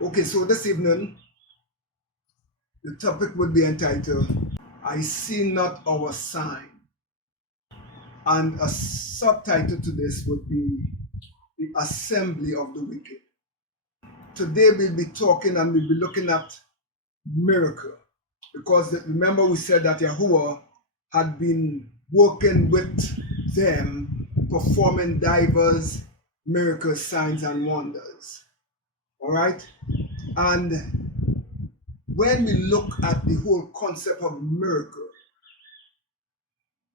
Okay, so this evening, the topic would be entitled, I See Not Our Sign. And a subtitle to this would be The Assembly of the Wicked. Today we'll be talking and we'll be looking at miracle. Because remember we said that Yahuwah had been working with them, performing diverse miracles, signs, and wonders. All right? And when we look at the whole concept of miracle,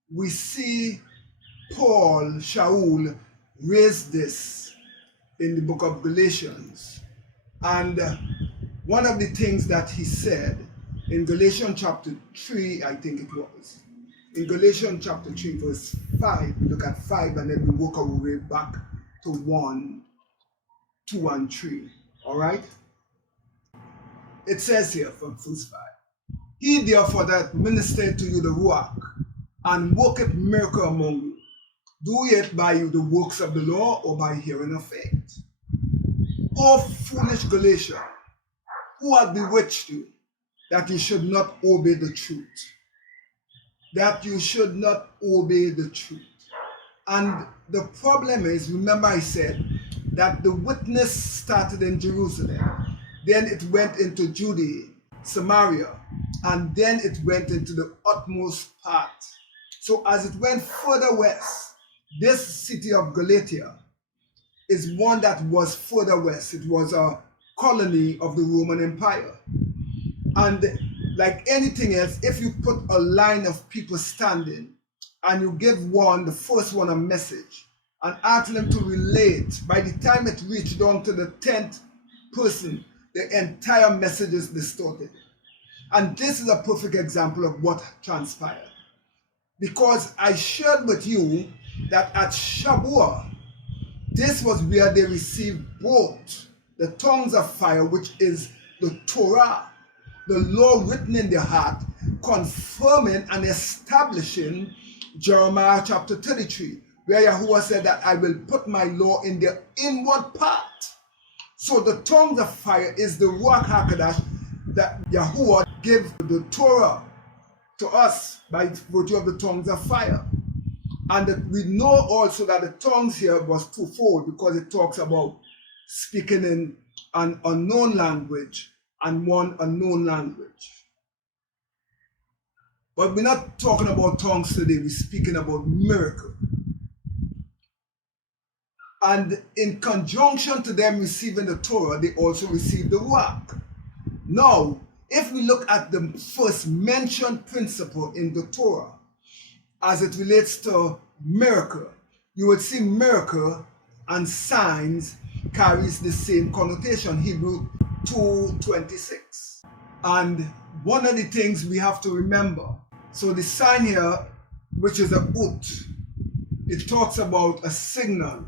we see Paul, Shaul, raised this in the book of Galatians. And one of the things that he said in Galatians chapter 3, I think it was, in Galatians chapter 3, verse 5, we look at 5 and then we work our way back to 1, 2, and 3. All right? It says here from verse 5, He therefore that ministered to you the Ruach, and worketh miracle among you, do it by you the works of the law or by hearing of faith. O foolish Galatians, who hath bewitched you, that you should not obey the truth? That you should not obey the truth. And the problem is, remember I said that the witness started in Jerusalem, then it went into Judea, Samaria, and then it went into the utmost part. So as it went further west, this city of Galatia is one that was further west. It was a colony of the Roman Empire. And like anything else, if you put a line of people standing and you give the first one a message and ask them to relate, by the time it reached down to the 10th person, the entire message is distorted. And this is a perfect example of what transpired. Because I shared with you that at Shabuah, this was where they received both the tongues of fire, which is the Torah, the law written in their heart, confirming and establishing Jeremiah chapter 33, where Yahuwah said that I will put my law in their inward part. So the tongues of fire is the Ruach HaKodesh that Yahuwah gave the Torah to us by virtue of the tongues of fire. And we know also that the tongues here was twofold, because it talks about speaking in an unknown language and one unknown language. But we're not talking about tongues today, we're speaking about miracle. And in conjunction to them receiving the Torah, they also received the Ruach. Now, if we look at the first mentioned principle in the Torah, as it relates to miracle, you would see miracle and signs carries the same connotation, Hebrew 2:26. And one of the things we have to remember, so the sign here, which is a ut, it talks about a signal,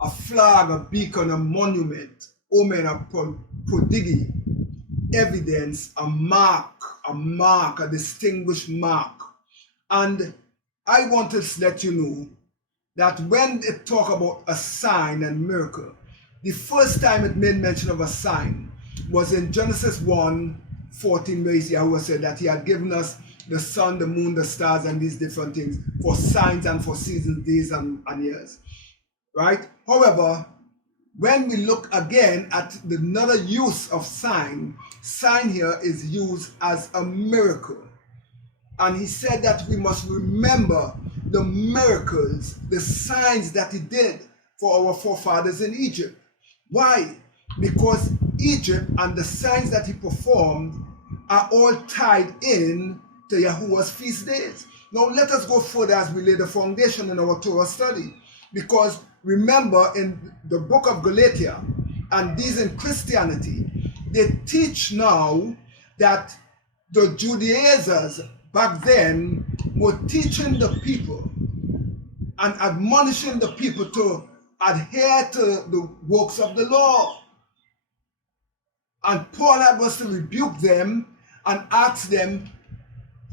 a flag, a beacon, a monument, omen, a prodigy, evidence, a mark, a distinguished mark. And I want to let you know that when it talk about a sign and miracle, the first time it made mention of a sign was in Genesis 1:14, where Yahweh said that he had given us the sun, the moon, the stars, and these different things for signs and for seasons, days, and years. Right? However, when we look again at another use of sign here is used as a miracle. And he said that we must remember the miracles, the signs that he did for our forefathers in Egypt. Why? Because Egypt and the signs that he performed are all tied in to Yahuwah's feast days. Now let us go further as we lay the foundation in our Torah study. Because remember, in the book of Galatia and these in Christianity, they teach now that the Judaizers back then were teaching the people and admonishing the people to adhere to the works of the law. And Paul had was to rebuke them and ask them,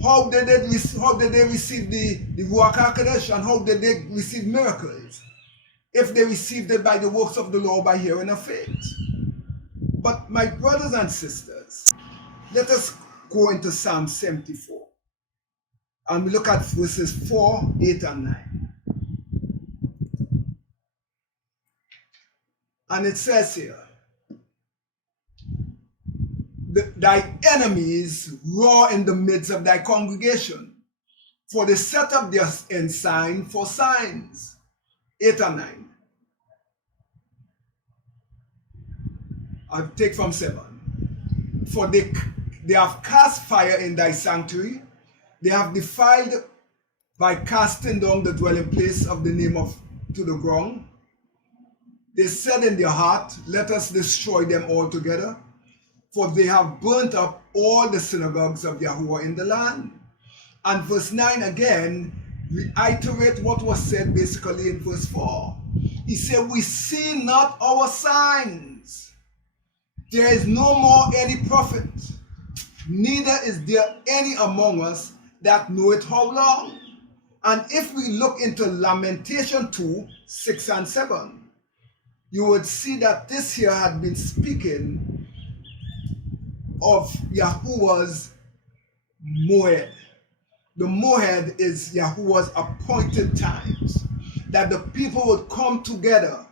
how did they receive the Ruach HaKodesh, and how did they receive miracles? If they received it by the works of the law, by hearing of faith. But my brothers and sisters, let us go into Psalm 74. And we look at verses 4, 8, and 9. And it says here, thy enemies roar in the midst of thy congregation, for they set up their ensign for signs. 8 and 9. I'll take from 7. For they have cast fire in thy sanctuary, they have defiled by casting down the dwelling place of the name of to the ground. They said in their heart, let us destroy them altogether, for they have burnt up all the synagogues of Yahuwah in the land. And verse 9 again reiterate what was said basically in verse 4. He said, we see not our signs. There is no more any prophet, neither is there any among us that knoweth how long. And if we look into Lamentation 2, 6 and 7, you would see that this here had been speaking of Yahuwah's Moed. The Moed is Yahuwah's appointed times, that the people would come together,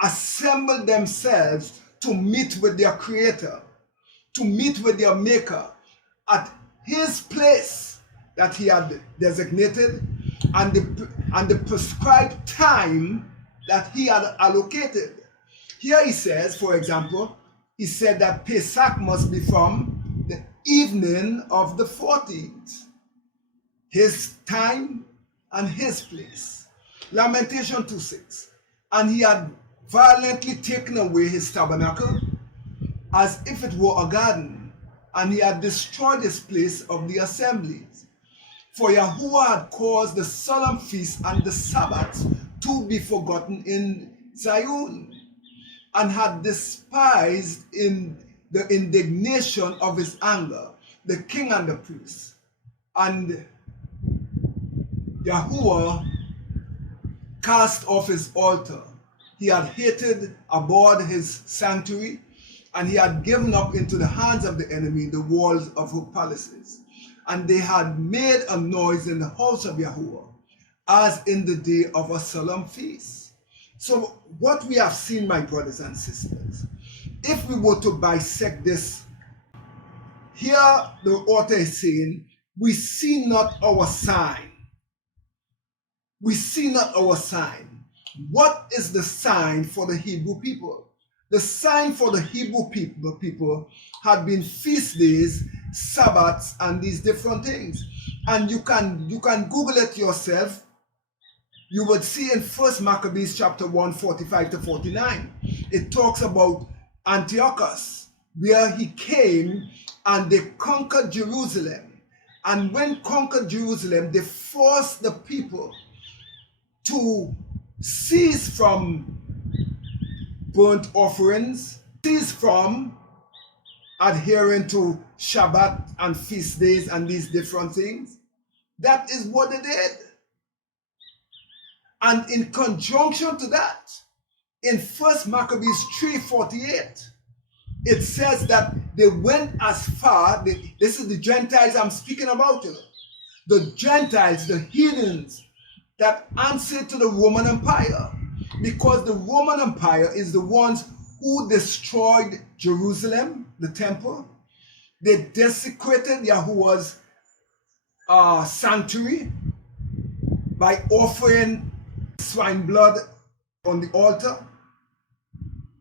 assemble themselves to meet with their Creator, to meet with their Maker at His place that He had designated, and the prescribed time that He had allocated. Here he says, for example, he said that Pesach must be from the evening of the 14th. His time and his place. Lamentation 2:6. And he had violently taken away his tabernacle as if it were a garden, and he had destroyed his place of the assemblies. For Yahuwah had caused the solemn feasts and the Sabbaths to be forgotten in Zion, and had despised in the indignation of his anger the king and the priests. And Yahuwah cast off his altar. He had hated, abhorred his sanctuary, and he had given up into the hands of the enemy the walls of her palaces. And they had made a noise in the house of Yahuwah, as in the day of a solemn feast. So what we have seen, my brothers and sisters, if we were to bisect this, here the author is saying, we see not our sign. We see not our sign. What is the sign for the Hebrew people? The sign for the Hebrew people had been feast days, Sabbaths, and these different things. And you can Google it yourself. You would see in 1 Maccabees chapter 1, 45 to 49, it talks about Antiochus, where he came and they conquered Jerusalem. And when conquered Jerusalem, they forced the people to cease from burnt offerings, cease from adhering to Shabbat and feast days and these different things. That is what they did. And in conjunction to that, in 1 Maccabees 3:48, it says that they went as far, this is the Gentiles I'm speaking about, the Gentiles, the heathens that answered to the Roman Empire, because the Roman Empire is the ones who destroyed Jerusalem, the temple. They desecrated Yahuwah's sanctuary by offering swine blood on the altar,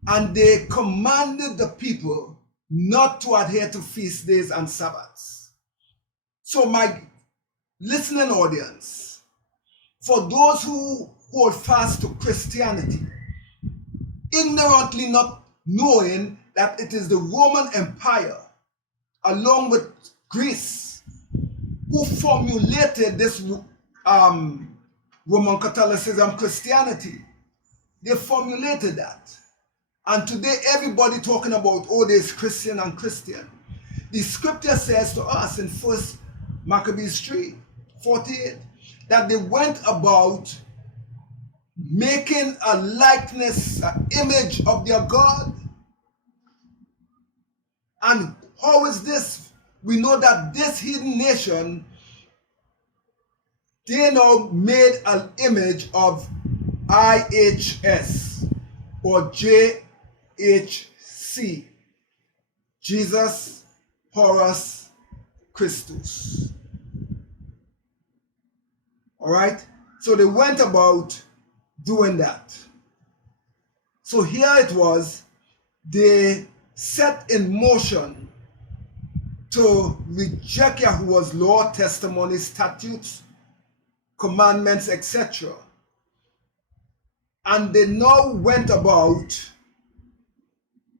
and they commanded the people not to adhere to feast days and Sabbaths. So my listening audience, for those who hold fast to Christianity, ignorantly not knowing that it is the Roman Empire, along with Greece, who formulated this Roman Catholicism, Christianity. They formulated that. And today everybody talking about, oh, there's Christian and Christian. The scripture says to us in 1 Maccabees 3:48 that they went about making a likeness, an image of their God. And how is this? We know that this hidden nation, they now made an image of IHS or JHC, Jesus Horus Christus. All right? So they went about doing that. So here it was, they set in motion to reject Yahuwah's law, testimonies, statutes, commandments, etc. And they now went about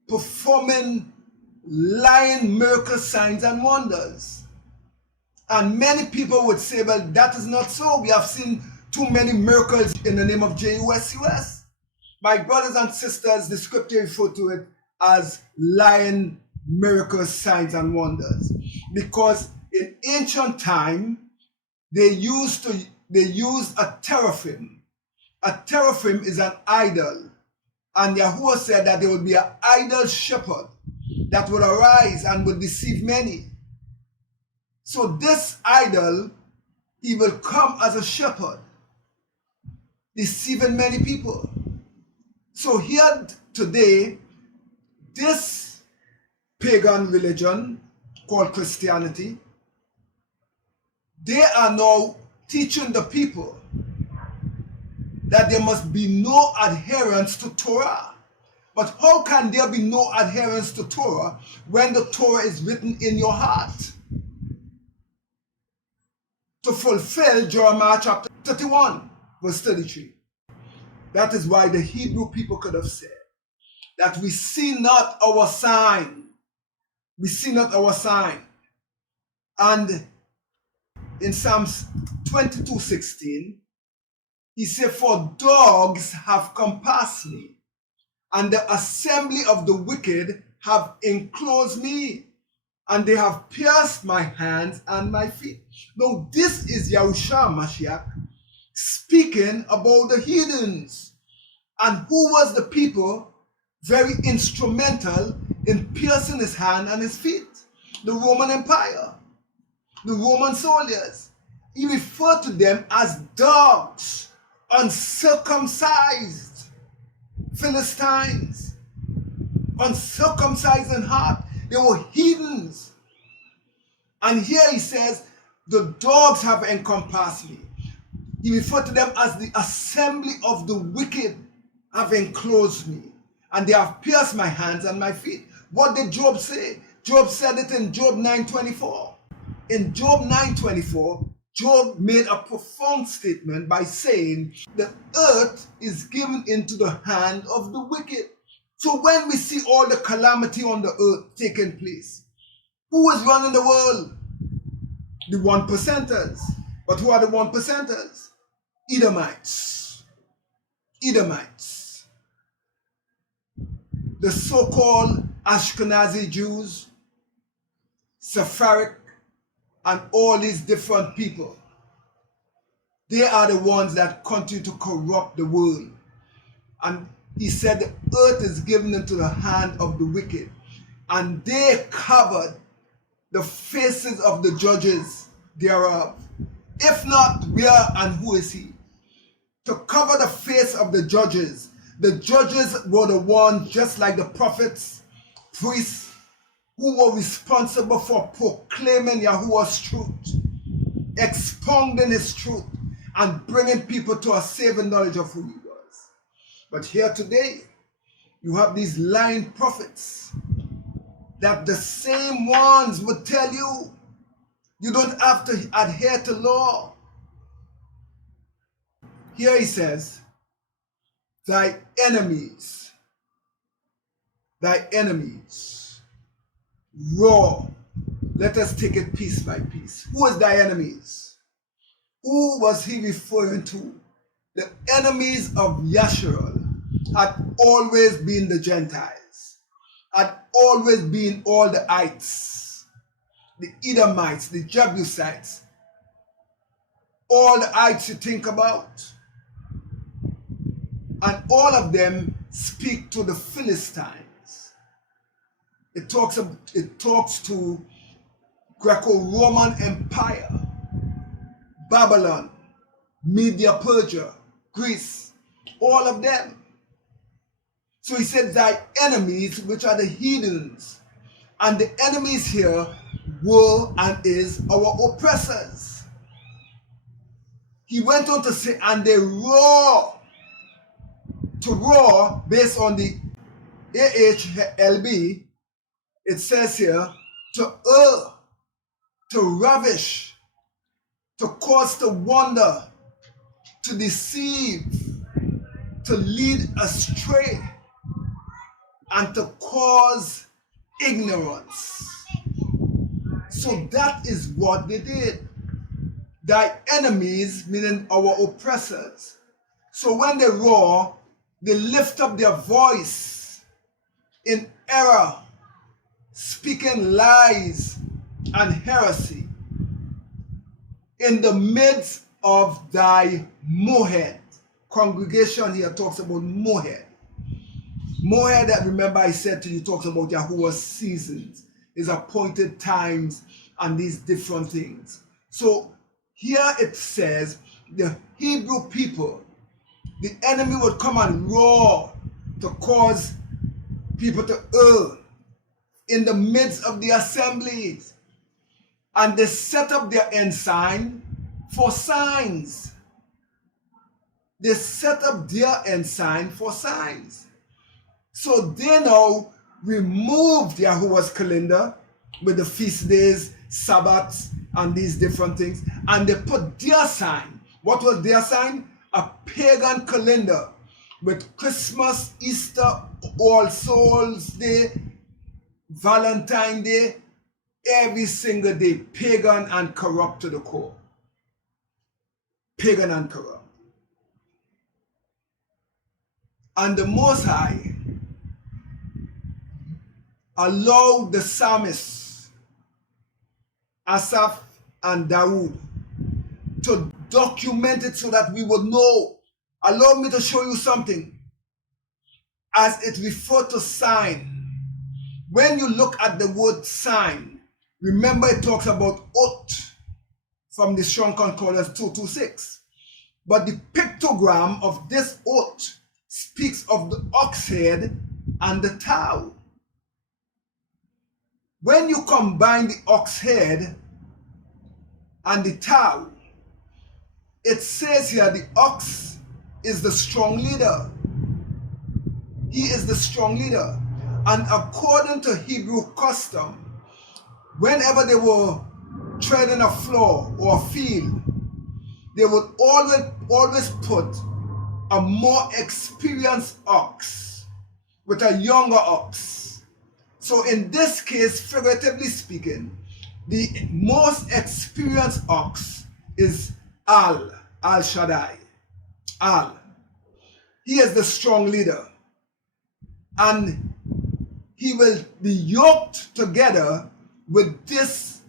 performing lying miracle signs and wonders. And many people would say, well, that is not so. We have seen too many miracles in the name of JUSUS. My brothers and sisters, the scripture refer to it as lying miracles, signs, and wonders. Because in ancient time, they used a teraphim. A teraphim is an idol. And Yahuwah said that there would be an idol shepherd that would arise and would deceive many. So this idol, he will come as a shepherd, deceiving many people. So here today, this pagan religion called Christianity, they are now teaching the people that there must be no adherence to Torah. But how can there be no adherence to Torah when the Torah is written in your heart? To fulfill Jeremiah chapter 31, verse 33. That is why the Hebrew people could have said that we see not our sign. We see not our sign. And in Psalms 22:16, he said, for dogs have compassed me, and the assembly of the wicked have enclosed me, and they have pierced my hands and my feet. Now this is Yahushua Mashiach speaking about the heathens. And who was the people very instrumental in piercing his hand and his feet? The Roman Empire, the Roman soldiers. He referred to them as dogs, uncircumcised Philistines, uncircumcised in heart. They were heathens. And here he says, the dogs have encompassed me. He referred to them as the assembly of the wicked have enclosed me, and they have pierced my hands and my feet. What did Job say? Job said it in Job 9:24. In Job 9:24, Job made a profound statement by saying, the earth is given into the hand of the wicked. So when we see all the calamity on the earth taking place, who is running the world? The 1%ers. But who are the 1%ers? Edomites. Edomites. The so-called Ashkenazi Jews, Sephardic, and all these different people. They are the ones that continue to corrupt the world. And he said the earth is given into the hand of the wicked. And they covered the faces of the judges thereof. If not, where and who is he? To cover the face of the judges. The judges were the ones, just like the prophets, priests, who were responsible for proclaiming Yahuwah's truth, expounding his truth, and bringing people to a saving knowledge of who he was. But here today, you have these lying prophets that the same ones would tell you, you don't have to adhere to law. Here he says, thy enemies, raw. Let us take it piece by piece. Who is thy enemies? Who was he referring to? The enemies of Yasharal had always been the Gentiles, had always been all the ites, the Edomites, the Jebusites, all the ites you think about. And all of them speak to the Philistines It talks to Greco-Roman Empire, Babylon, Media, Persia, Greece, all of them. So he said, thy enemies, which are the heathens, and the enemies here were and is our oppressors. He went on to say, and they roar. To roar, based on the AHLB, it says here, to err, to ravish, to cause to wander, to deceive, to lead astray, and to cause ignorance. So that is what they did. Thy enemies, meaning our oppressors. So when they roar, they lift up their voice in error, speaking lies and heresy in the midst of thy mohed. Congregation here talks about mohed. Mohed, that remember I said to you, talks about Yahuwah's seasons, his appointed times, and these different things. So here it says the Hebrew people, the enemy would come and roar to cause people to err in the midst of the assemblies. And they set up their ensign for signs. They set up their ensign for signs. So they now removed Yahuwah's calendar with the feast days, Sabbaths, and these different things, and they put their sign. What was their sign? A pagan calendar with Christmas, Easter, All Souls Day, Valentine's Day, every single day, pagan and corrupt to the core. Pagan and corrupt. And the Most High allowed the psalmists, Asaph and Dawood, to document it so that we would know. Allow me to show you something. As it referred to sign, when you look at the word sign, remember it talks about oath from the Strong Concordance 226. But the pictogram of this oath speaks of the ox head and the tau. When you combine the ox head and the tau, it says here the ox is the strong leader. He is the strong leader. And according to Hebrew custom, whenever they were treading a floor or a field, they would always put a more experienced ox with a younger ox. So in this case, figuratively speaking, the most experienced ox is Al Shaddai. Al. He is the strong leader. And he will be yoked together with this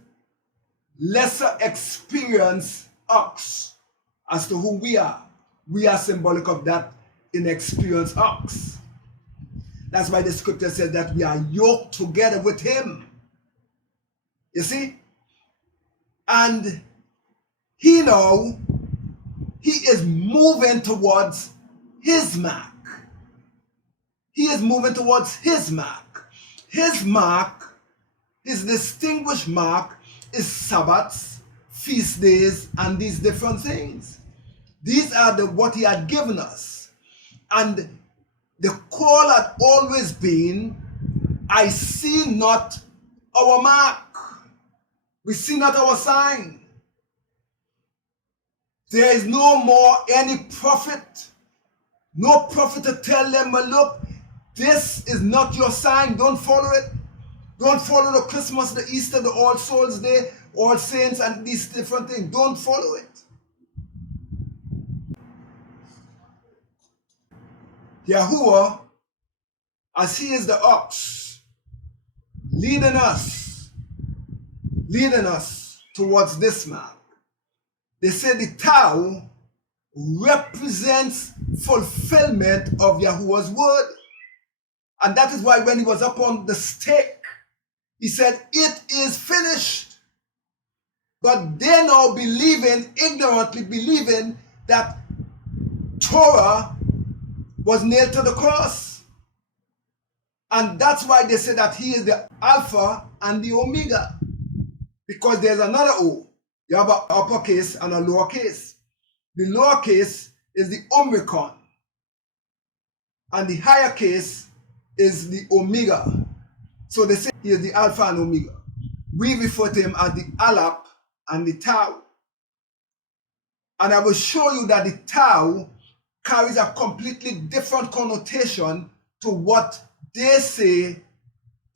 lesser experienced ox as to who we are. We are symbolic of that inexperienced ox. That's why the scripture says that we are yoked together with him. You see? And he is moving towards his mark. He is moving towards his mark. His mark, his distinguished mark, is Sabbaths, feast days, and these different things. These are what he had given us. And the call had always been, I see not our mark. We see not our sign. There is no more any prophet, no prophet to tell them, but look, this is not your sign. Don't follow it. Don't follow the Christmas, the Easter, the All Souls Day, All Saints, and these different things. Don't follow it. Yahuwah, as he is the ox, leading us towards this mark. They say the tau represents fulfillment of Yahuwah's word. And that is why when he was up on the stake, He said, it is finished. But they now ignorantly believing that Torah was nailed to the cross. And that's why they say that he is the Alpha and the Omega. Because there's another O. You have an uppercase and a lowercase. The lowercase is the Omicron. And the higher case is the Omega. So they say he is the Alpha and Omega. We refer to him as the Aleph and the Tau. And I will show you that the Tau carries a completely different connotation to what they say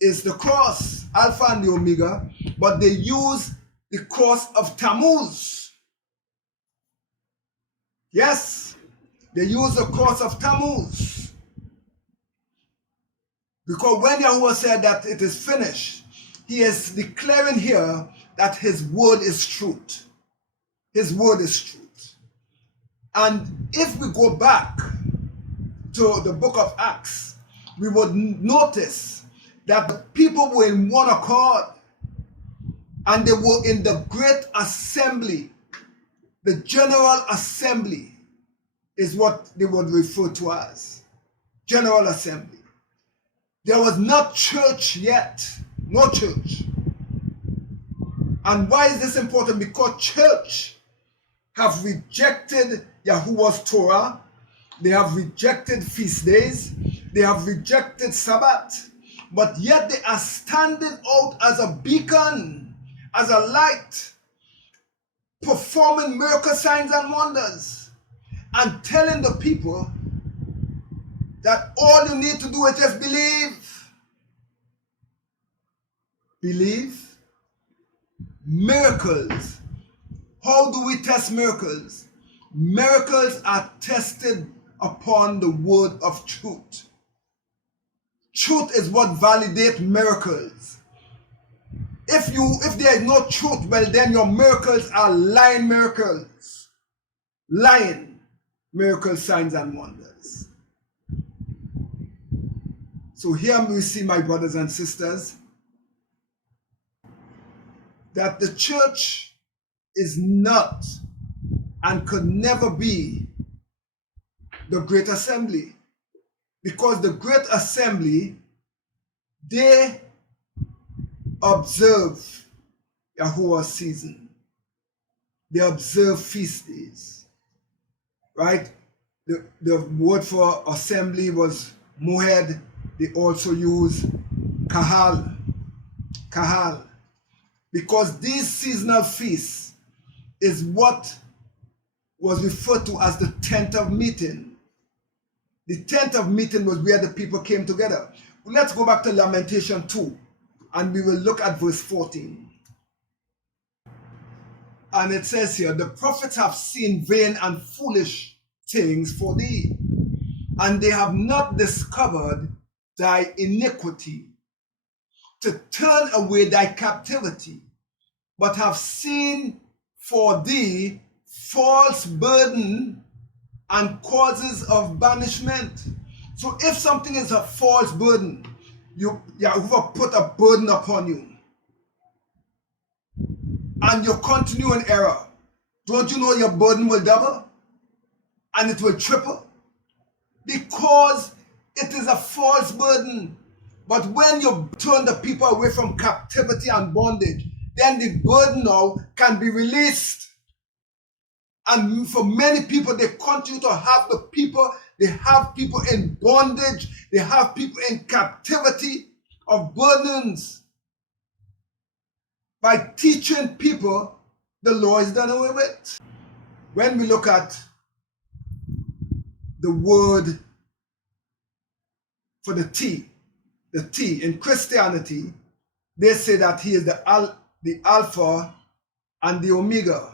is the cross, Alpha and the Omega, but they use the cross of Tammuz. Yes, they use the cross of Tammuz. Because when Yahuwah said that it is finished, he is declaring here that his word is truth. His word is truth. And if we go back to the book of Acts, we would notice that the people were in one accord and they were in the great assembly. The general assembly is what they would refer to as general assembly. There was not church yet, no church. And why is this important? Because church have rejected Yahuwah's Torah, they have rejected feast days, they have rejected Sabbath, but yet they are standing out as a beacon, as a light, performing miracle signs and wonders, and telling the people that all you need to do is just believe. Believe. Miracles. How do we test miracles? Miracles are tested upon the word of truth. Truth is what validates miracles. If there is no truth, well then your miracles are lying miracles. Lying miracle signs and wonders. So here we see, my brothers and sisters, that the church is not and could never be the great assembly. Because the great assembly, they observe Yahuwah's season. They observe feast days. Right? The word for assembly was mohed. They also use kahal. Kahal. Because these seasonal feasts is what was referred to as the tent of meeting. The tent of meeting was where the people came together. Let's go back to Lamentation 2 and we will look at verse 14. And it says here, the prophets have seen vain and foolish things for thee, and they have not discovered thy iniquity, to turn away thy captivity, but have seen for thee false burden and causes of banishment. So if something is a false burden, Yahuwah put a burden upon you, and you continue in error, don't you know your burden will double and it will triple? Because it is a false burden. But when you turn the people away from captivity and bondage, then the burden now can be released. And for many people, they continue to have they have people in bondage, they have people in captivity of burdens. By teaching people, the law is done away with. When we look at the word for the T in Christianity, they say that he is the Alpha and the Omega.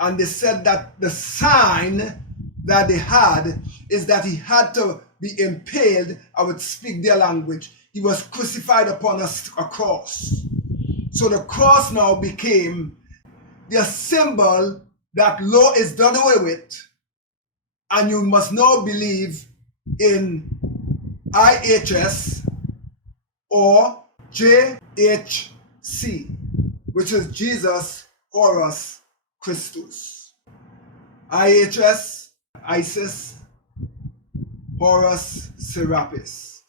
And they said that the sign that they had is that he had to be impaled. I would speak their language. He was crucified upon a cross. So the cross now became the symbol that law is done away with, and you must now believe in IHS or HC, which is Jesus Horus Christus. IHS, Isis, Horus Serapis.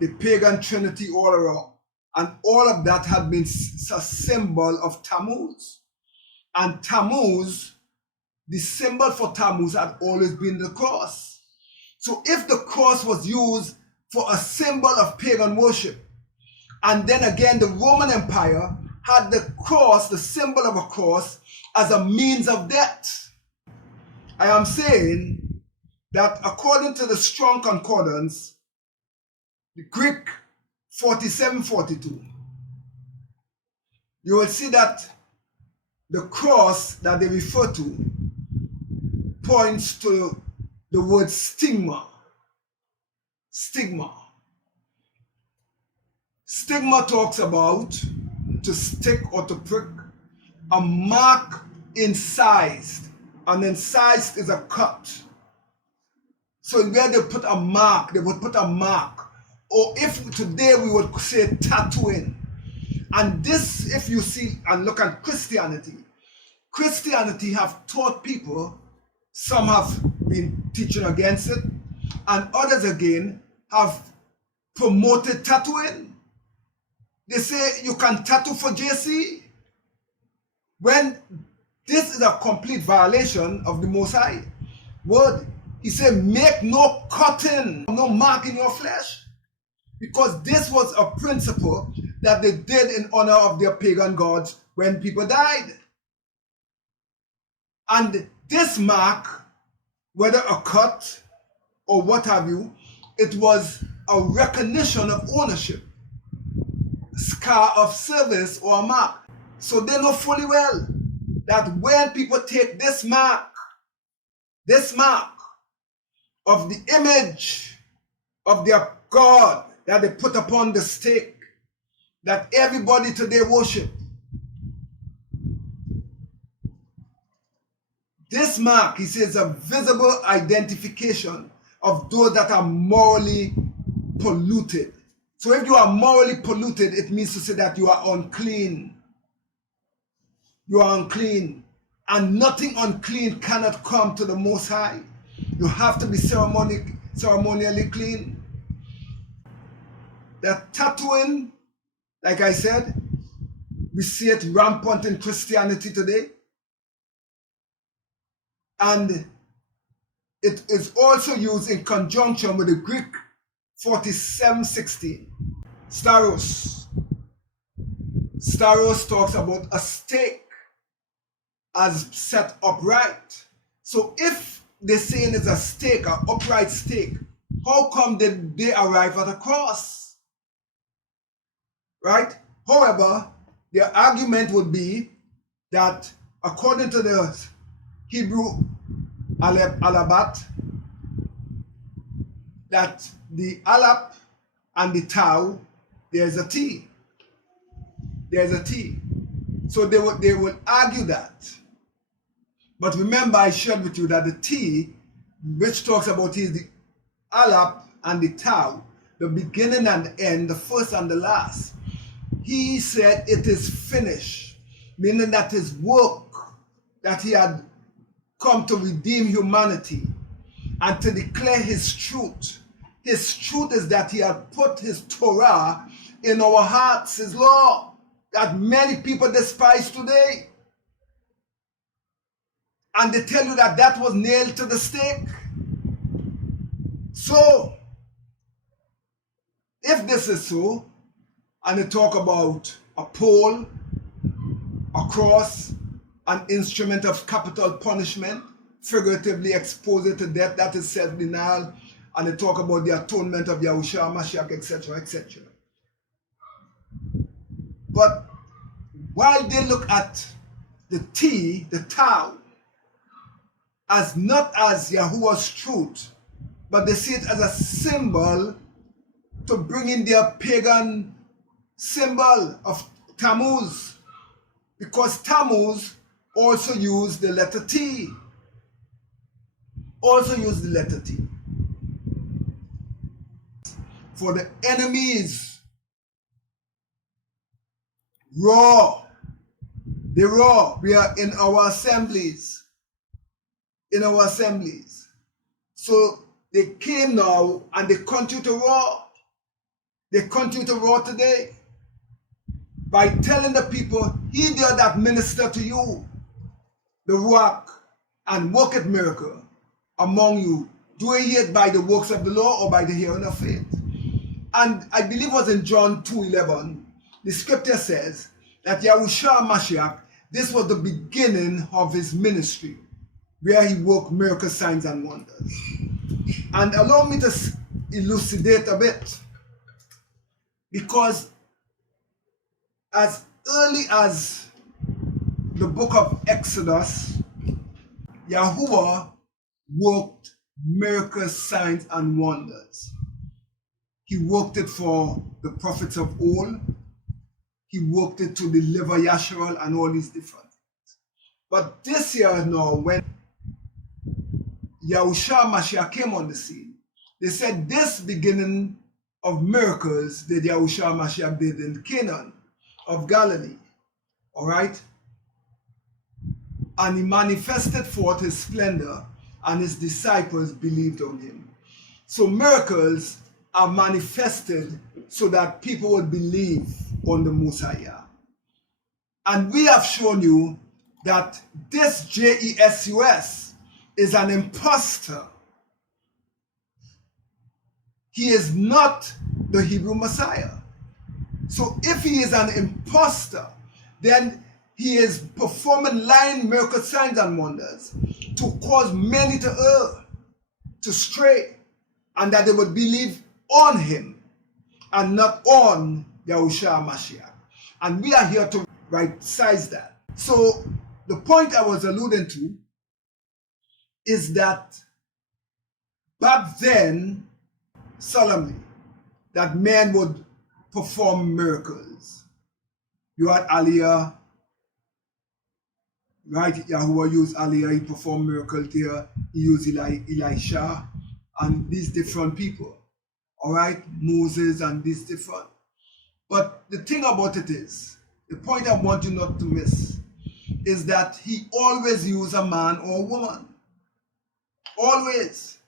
The pagan trinity all around. And all of that had been a symbol of Tammuz. And Tammuz, the symbol for Tammuz had always been the cross. So if the cross was used for a symbol of pagan worship, and then again the Roman Empire had the cross, the symbol of a cross, as a means of death. I am saying that according to the Strong Concordance, the Greek 4742, you will see that the cross that they refer to points to the word stigma. Stigma. Stigma talks about to stick or to prick, a mark incised. And incised is a cut. So where they put a mark, they would put a mark. Or if today we would say tattooing. And this, if you see and look at Christianity, Christianity have taught people, some have been teaching against it, and others again have promoted tattooing. They say you can tattoo for JC, when this is a complete violation of the Most High word. He said, make no cutting, no mark in your flesh. Because this was a principle that they did in honor of their pagan gods when people died. And this mark, whether a cut or what have you, it was a recognition of ownership, scar of service or a mark. So they know fully well that when people take this mark of the image of their God that they put upon the stake, that everybody today worship, this mark, he says, a visible identification of those that are morally polluted. So if you are morally polluted, it means to say that you are unclean. You are unclean. And nothing unclean cannot come to the Most High. You have to be ceremonially clean. That tattooing, like I said, we see it rampant in Christianity today. And it is also used in conjunction with the Greek 4716. Staros. Staros talks about a stake as set upright. So if they're saying it's a stake, an upright stake, how come did they arrive at a cross? Right? However, their argument would be that according to the Hebrew Alabat, that the Alap and the Tau, there's a T. There's a T. So they would argue that. But remember, I shared with you that the T, which talks about is the Alap and the Tau, the beginning and the end, the first and the last. He said it is finished, meaning that his work that he had come to redeem humanity and to declare his truth. His truth is that he had put his Torah in our hearts, his law, that many people despise today. And they tell you that that was nailed to the stake. So, if this is so, and they talk about a pole, a cross, an instrument of capital punishment, figuratively exposed to death, that is self-denial, and they talk about the atonement of Yahushua, Mashiach, etc., etc. But while they look at the T, the Tau, as not as Yahuwah's truth, but they see it as a symbol to bring in their pagan symbol of Tammuz, because Tammuz also used the letter T. Also used the letter T. For the enemies raw. They raw. We are in our assemblies. In our assemblies. So they came now and they continue to raw. They continue to raw today by telling the people, he there that minister to you, the rock, and worketh miracle among you, do ye it by the works of the law or by the hearing of faith? And I believe it was in John 2:11, the scripture says that Yahushua Mashiach, this was the beginning of his ministry, where he worked miracle signs and wonders. And allow me to elucidate a bit, because as early as the book of Exodus, Yahuwah worked miracle signs and wonders. He worked it for the prophets of old. He worked it to deliver Yasharal and all these different things. But this year now, when Yahushua Mashiach came on the scene, they said this beginning of miracles that Yahushua Mashiach did in Canaan of Galilee. All right? And he manifested forth his splendor, and his disciples believed on him. So miracles are manifested so that people would believe on the Messiah. And we have shown you that this Jesus is an impostor. He is not the Hebrew Messiah. So if he is an impostor, then he is performing lying miracle signs and wonders to cause many to err, to stray, and that they would believe on him and not on Yahushua Mashiach. And we are here to right-size that. So the point I was alluding to is that back then, solemnly, that men would perform miracles. You had Aliyah, right? Yahuwah used Aliyah, he performed miracles there. He used Elisha and these different people. All right? Moses and these different. But the thing about it is, the point I want you not to miss is that he always used a man or a woman. Always.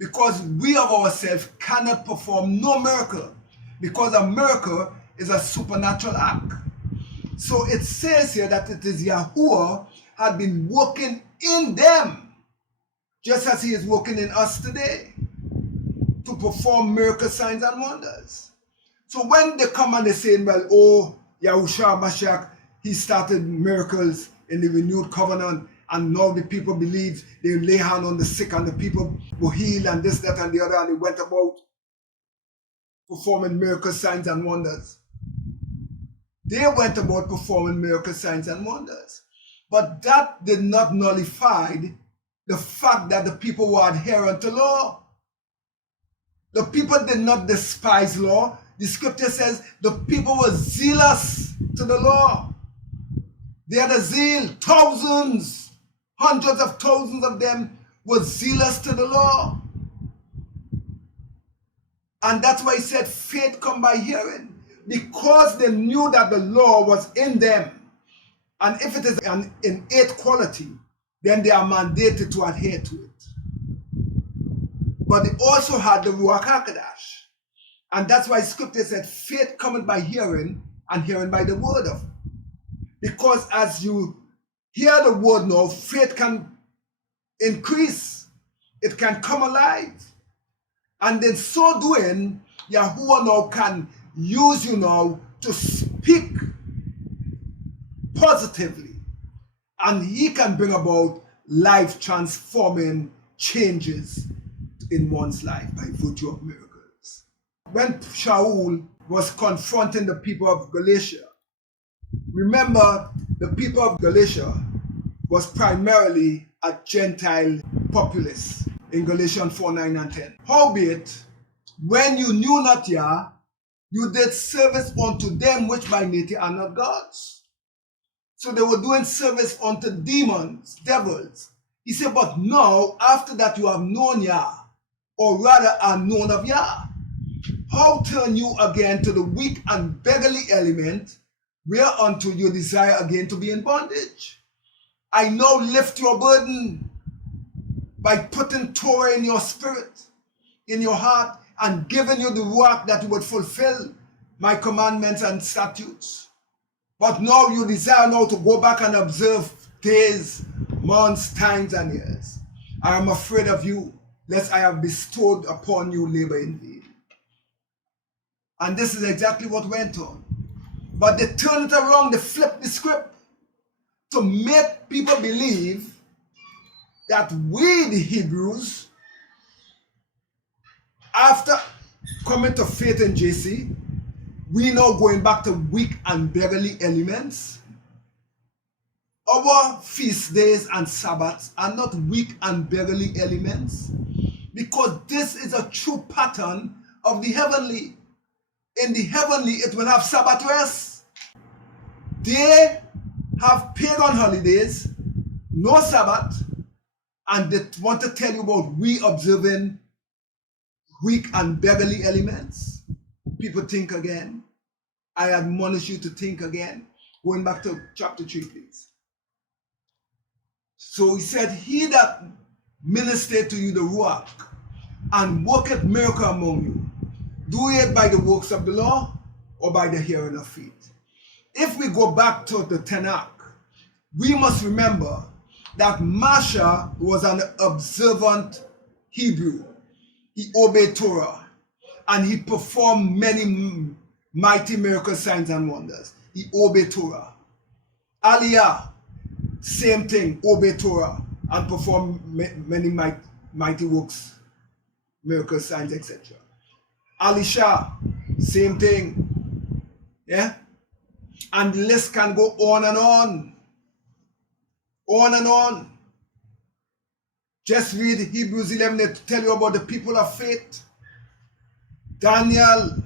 Because we of ourselves cannot perform no miracle. Because a miracle is a supernatural act. So it says here that it is Yahuwah had been working in them, just as he is working in us today, to perform miracle signs and wonders. So when they come and they say, well, oh, Yahushua Mashiach, he started miracles in the renewed covenant, and now the people believe, they lay hand on the sick and the people were healed and this, that, and the other, and they went about performing miracle signs and wonders. They went about performing miracle signs and wonders. But that did not nullify the fact that the people were adherent to law. The people did not despise law. The scripture says the people were zealous to the law. They had a zeal. Thousands, hundreds of thousands of them were zealous to the law. And that's why he said faith come by hearing. Because they knew that the law was in them. And if it is an innate quality, then they are mandated to adhere to it. But they also had the Ruach HaKodesh. And that's why scripture said faith cometh by hearing, and hearing by the word of it. Because as you hear the word now, faith can increase. It can come alive. And in so doing, Yahuwah now can use you now to speak positively, and he can bring about life transforming changes in one's life by virtue of miracles. When Shaul was confronting the people of Galatia, remember the people of Galatia was primarily a Gentile populace in Galatians 4:9 and 10. Howbeit, when you knew not Yah, you did service unto them which by nature are not gods. So they were doing service unto demons, devils. He said, but now, after that you have known Yah, or rather are known of Yah, how turn you again to the weak and beggarly element, whereunto you desire again to be in bondage. I now lift your burden by putting Torah in your spirit, in your heart, and giving you the work that you would fulfill my commandments and statutes. But now you desire now to go back and observe days, months, times, and years. I am afraid of you, lest I have bestowed upon you labor in vain. And this is exactly what went on. But they turned it around, they flipped the script to make people believe that we, the Hebrews, after coming to faith in JC, we now going back to weak and beggarly elements. Our feast days and Sabbaths are not weak and beggarly elements, because this is a true pattern of the heavenly. In the heavenly, it will have Sabbath rest. They have pagan holidays, no Sabbath, and they want to tell you about we observing weak and beggarly elements. People, think again. I admonish you to think again. Going back to chapter 3, please. So he said, he that ministered to you the Ruach and worketh miracle among you, do it by the works of the law or by the hearing of faith. If we go back to the Tanakh, we must remember that Masha was an observant Hebrew. He obeyed Torah and he performed many mighty miracle signs and wonders. He obeyed Torah. Aliyah, same thing, obeyed Torah and performed many mighty works, miracle signs, etc. Elisha, same thing. Yeah? And the list can go on and on. On and on. Just read Hebrews 11 to tell you about the people of faith. Daniel,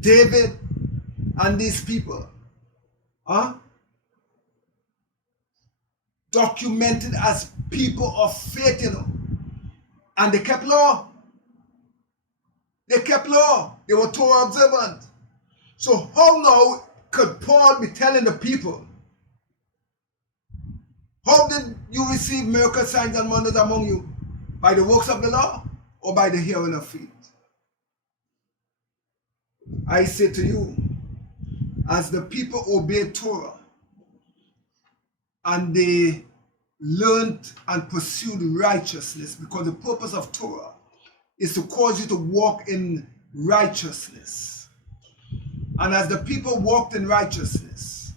David, and these people. Documented as people of faith, you know. And they kept law. They kept law. They were Torah observant. So how now could Paul be telling the people, how did you receive miracle signs and wonders among you? By the works of the law or by the hearing of faith? I say to you, as the people obeyed Torah and they learned and pursued righteousness, because the purpose of Torah is to cause you to walk in righteousness. And as the people walked in righteousness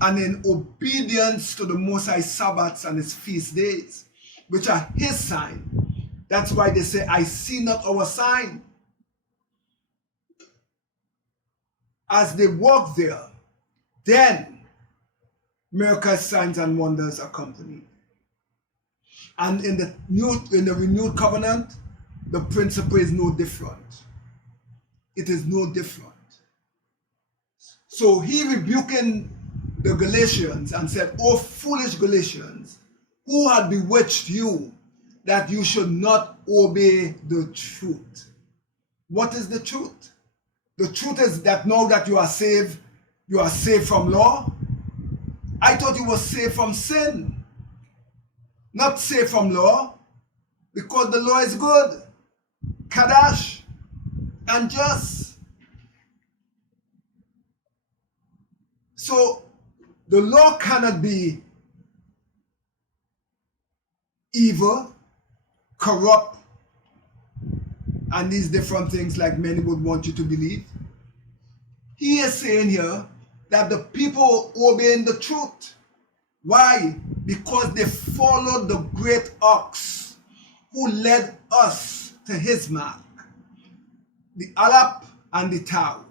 and in obedience to the Most High Sabbaths and his feast days, which are his sign, that's why they say, I see not our sign. As they walk there, then miracles, signs, and wonders accompany. And in the renewed covenant, the principle is no different. It is no different. So he rebuking the Galatians and said, "O foolish Galatians, who had bewitched you that you should not obey the truth?" What is the truth? The truth is that now that you are saved from law. I thought you were saved from sin, not saved from law, because the law is good, kadash, and just. So the law cannot be evil, corrupt, and these different things like many would want you to believe. He is saying here that the people obeying the truth. Why? Because they followed the great ox who led us to his mark, the Alap and the Tau.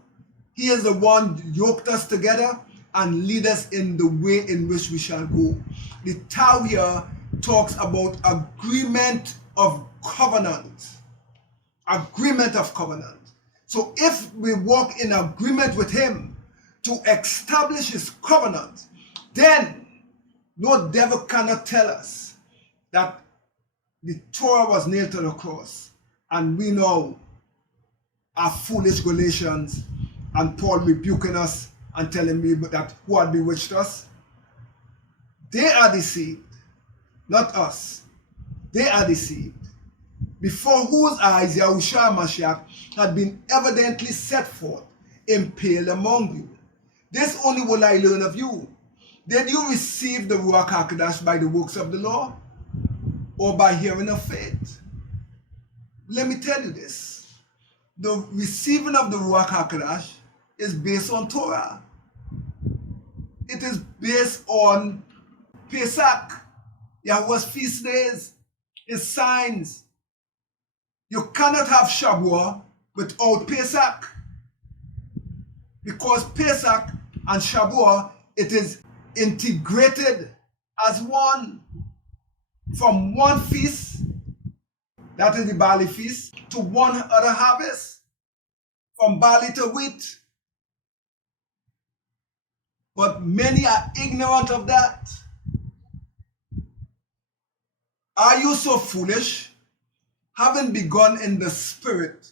He is the one who yoked us together and lead us in the way in which we shall go. The Tau here talks about agreement of covenant. Agreement of covenant. So if we walk in agreement with him to establish his covenant, then no devil cannot tell us that the Torah was nailed to the cross and we now are foolish Galatians and Paul rebuking us and telling me that who had bewitched us? They are deceived, not us. They are deceived. Before whose eyes Yahushua Mashiach had been evidently set forth, impaled among you. This only will I learn of you. Did you receive the Ruach HaKodesh by the works of the law, or by hearing of faith? Let me tell you this. The receiving of the Ruach HaKodesh is based on Torah. It is based on Pesach, Yahweh's feast days, his signs. You cannot have Shavuot without Pesach, because Pesach and Shavuot, it is integrated as one. From one feast, that is the barley feast, to one other harvest, from barley to wheat. But many are ignorant of that. Are you so foolish? Having begun in the spirit,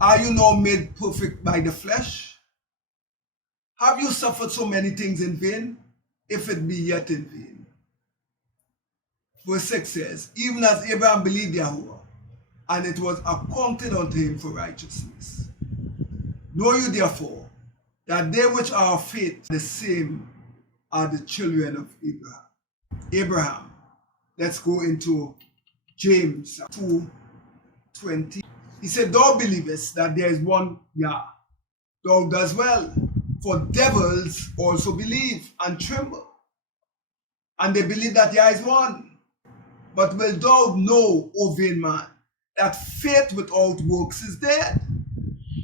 are you now made perfect by the flesh? Have you suffered so many things in vain, if it be yet in vain? Verse 6 says, even as Abraham believed Yahuwah, and it was accounted unto him for righteousness. Know you therefore that they which are of faith, the same are the children of Abraham. Abraham. Let's go into James 2:20. He said, thou believest that there is one Yah. Thou does well, for devils also believe and tremble. And they believe that Yah is one. But will thou know, O vain man, that faith without works is dead?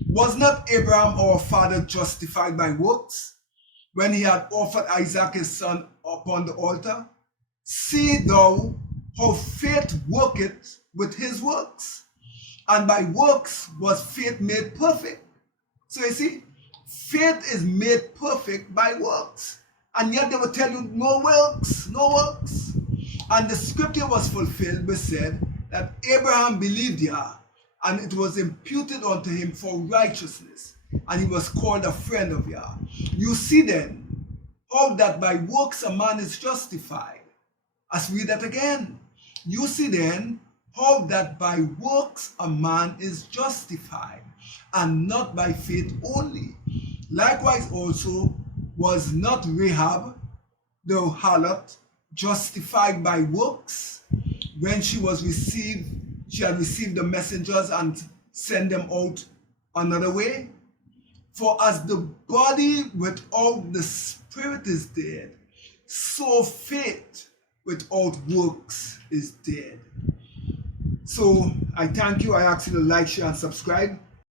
Was not Abraham our father justified by works, when he had offered Isaac his son upon the altar? See thou how faith worketh with his works, and by works was faith made perfect. So you see, faith is made perfect by works, and yet they will tell you no works, no works. And the scripture was fulfilled, which said that Abraham believed Yah, and it was imputed unto him for righteousness, and he was called a friend of Yah. You see then how that by works a man is justified. Let's read that again. You see then how that by works a man is justified, and not by faith only. Likewise also was not Rahab the harlot justified by works, when she had received the messengers and sent them out another way? For as the body without the spirit is dead, so faith without works is dead. So I thank you. I ask you to like, share, and subscribe.